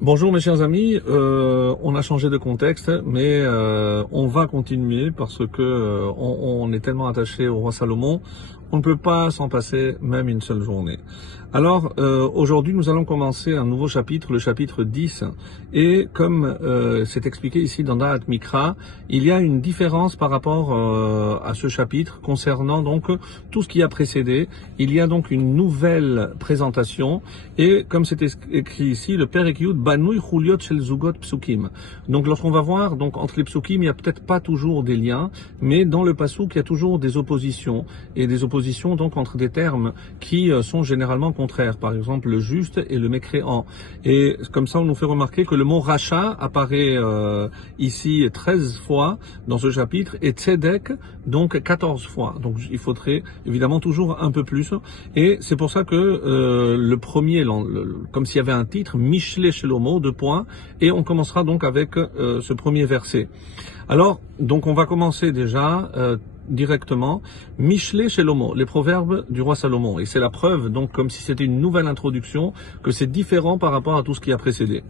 Bonjour mes chers amis, on a changé de contexte, mais on va continuer parce que on est tellement attaché au roi Salomon, on ne peut pas s'en passer même une seule journée. Alors aujourd'hui nous allons commencer un nouveau chapitre, le chapitre 10, et comme c'est expliqué ici dans Da'at Mikra, il y a une différence par rapport à ce chapitre concernant donc tout ce qui a précédé. Il y a donc une nouvelle présentation, et comme c'est écrit ici, le Perek Yud Banouy Chuliot Shel Zugot Psukim. Donc lorsqu'on va voir, donc entre les psukim, il n'y a peut-être pas toujours des liens, mais dans le pasuk, il y a toujours des oppositions, et des oppositions donc entre des termes qui sont généralement contraires. Par exemple, le juste et le mécréant. Et comme ça, on nous fait remarquer que le mot rachat apparaît ici 13 fois dans ce chapitre, et tzedek donc 14 fois. Donc il faudrait évidemment toujours un peu plus. Et c'est pour ça que le premier, comme s'il y avait un titre, Mishle Shelomo, 2 points, et on commencera donc avec ce premier verset. Alors, donc on va commencer déjà directement, Mishle Shelomo, les proverbes du roi Salomon. Et c'est la preuve, donc comme si c'était une nouvelle introduction, que c'est différent par rapport à tout ce qui a précédé.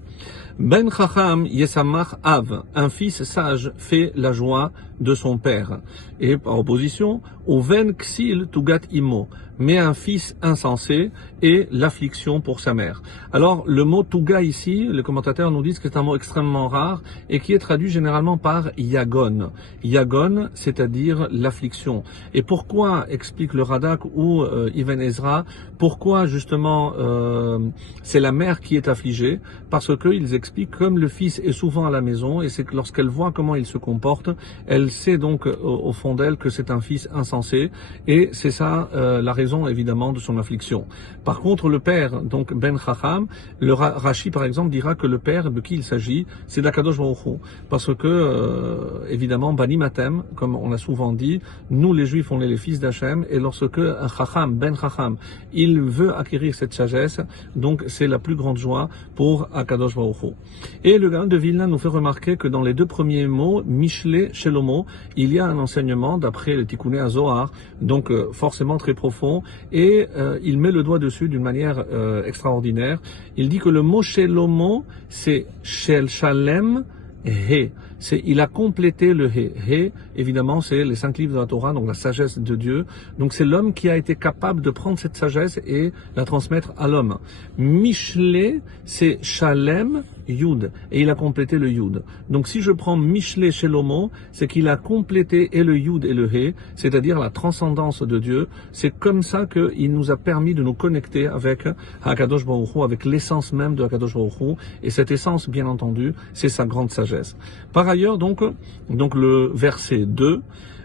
Ben Chacham Yesamach Av, un fils sage fait la joie de son père. Et par opposition, Oven Ksil Tugat Imo, mais un fils insensé est l'affliction pour sa mère. Alors le mot Tuga ici, les commentateurs nous disent que c'est un mot extrêmement rare et qui est traduit généralement par Yagon. Yagon, c'est-à-dire l'affliction. Et pourquoi, explique le Radak ou Ibn Ezra, pourquoi justement c'est la mère qui est affligée? Parce qu'ils expliquent comme le fils est souvent à la maison, et c'est que lorsqu'elle voit comment il se comporte, elle sait donc au fond d'elle que c'est un fils insensé, et c'est ça la raison évidemment de son affliction. Par contre le père, donc Ben Chacham, le Rashi par exemple dira que le père de qui il s'agit, c'est d'Akadosh Baruch Hu, parce que évidemment Bani Matem, comme on l'a souvent dit, nous les Juifs on est les fils d'Hachem, et lorsque un Chacham, Ben Chacham, il veut acquérir cette sagesse, donc c'est la plus grande joie pour Akadosh Baruch Hu. Et le Gaon de Vilna nous fait remarquer que dans les 2 premiers mots, Mishle Shelomo, il y a un enseignement d'après le Tikkuné HaZohar, donc forcément très profond, et il met le doigt dessus d'une manière extraordinaire. Il dit que le mot Shelomo, c'est Shel Shalem He. Il a complété le He. He, évidemment, c'est les 5 livres de la Torah, donc la sagesse de Dieu. Donc c'est l'homme qui a été capable de prendre cette sagesse et la transmettre à l'homme. Mishle, c'est Shalem Yud, et il a complété le Yud. Donc si je prends Mishle Shelomo, c'est qu'il a complété et le Yud et le He, c'est-à-dire la transcendance de Dieu. C'est comme ça qu'il nous a permis de nous connecter avec Hakadosh Baruch Hu, avec l'essence même de Hakadosh Baruch Hu, et cette essence, bien entendu, c'est sa grande sagesse. Par ailleurs, donc le verset 2,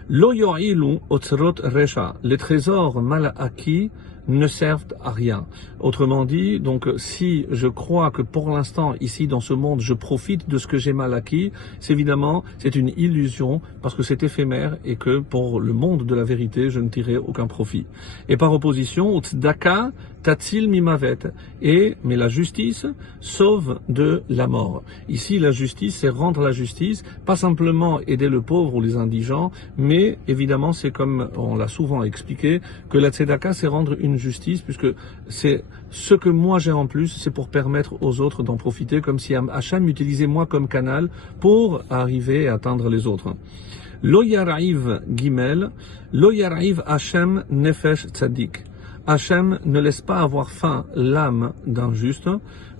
Lo yo'ilu otzrot resha, les trésors mal acquis ne servent à rien. Autrement dit, donc si je crois que pour l'instant ici dans ce monde je profite de ce que j'ai mal acquis, c'est une illusion parce que c'est éphémère et que pour le monde de la vérité je ne tirerai aucun profit. Et par opposition, tzedaka tatzil mimavet, mais la justice sauve de la mort. Ici la justice, c'est rendre la justice, pas simplement aider le pauvre ou les indigents, mais évidemment c'est comme on l'a souvent expliqué que la tzedaka c'est rendre une justice, puisque c'est ce que moi j'ai en plus, c'est pour permettre aux autres d'en profiter, comme si Hachem m'utilisait moi comme canal pour arriver à atteindre les autres. Lo yara'iv gimel, lo yara'iv Hachem nefesh tzadik. Hachem ne laisse pas avoir faim l'âme d'un juste,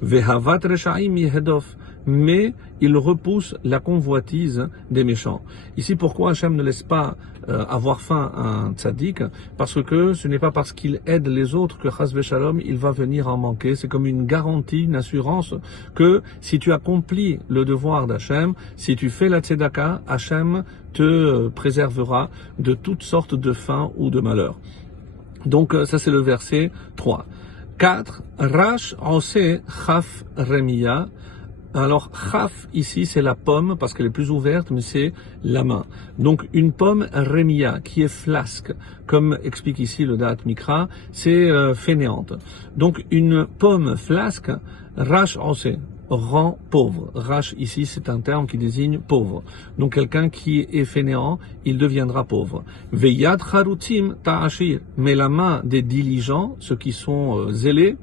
vehavat reshaim yehedof, mais il repousse la convoitise des méchants. Ici, pourquoi Hachem ne laisse pas avoir faim un tzaddik? Parce que ce n'est pas parce qu'il aide les autres que chas v'shalom il va venir en manquer. C'est comme une garantie, une assurance que si tu accomplis le devoir d'Hachem, si tu fais la tzedaka, Hachem te préservera de toutes sortes de faim ou de malheur. Donc ça c'est le verset 3. 4. Rash ose chaf remia. Alors, chaf, ici, c'est la pomme, parce qu'elle est plus ouverte, mais c'est la main. Donc, une pomme remia, qui est flasque, comme explique ici le Da'at Mikra, c'est fainéante. Donc, une pomme flasque, rash ose, rend pauvre. Rash, ici, c'est un terme qui désigne pauvre. Donc, quelqu'un qui est fainéant, il deviendra pauvre. Veyad charutim ta'ashir, mais la main des diligents, ceux qui sont zélés,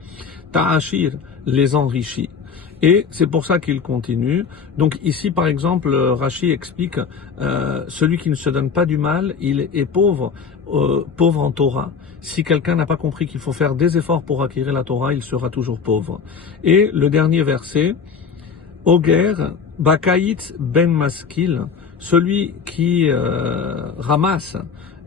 ta'ashir, les enrichit. Et c'est pour ça qu'il continue. Donc ici, par exemple, Rashi explique, celui qui ne se donne pas du mal, il est pauvre, pauvre en Torah. Si quelqu'un n'a pas compris qu'il faut faire des efforts pour acquérir la Torah, il sera toujours pauvre. Et le dernier verset, Oger, Bakayit ben Maskil, celui qui ramasse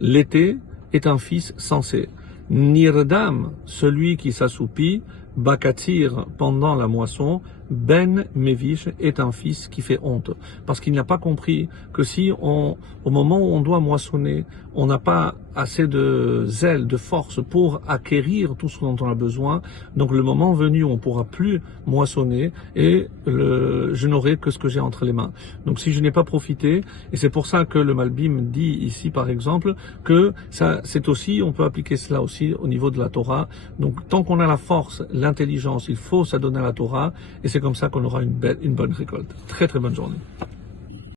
l'été est un fils sensé. Nirdam, celui qui s'assoupit, Bakatir pendant la moisson, Ben Mevish est un fils qui fait honte. Parce qu'il n'a pas compris que si au moment où on doit moissonner, on n'a pas assez de zèle, de force pour acquérir tout ce dont on a besoin, donc le moment venu où on pourra plus moissonner et je n'aurai que ce que j'ai entre les mains. Donc si je n'ai pas profité, et c'est pour ça que le Malbim dit ici par exemple que ça, c'est aussi, on peut appliquer cela aussi au niveau de la Torah. Donc tant qu'on a la force, l'intelligence, il faut s'adonner à la Torah, et c'est comme ça qu'on aura une bonne récolte. Très très bonne journée.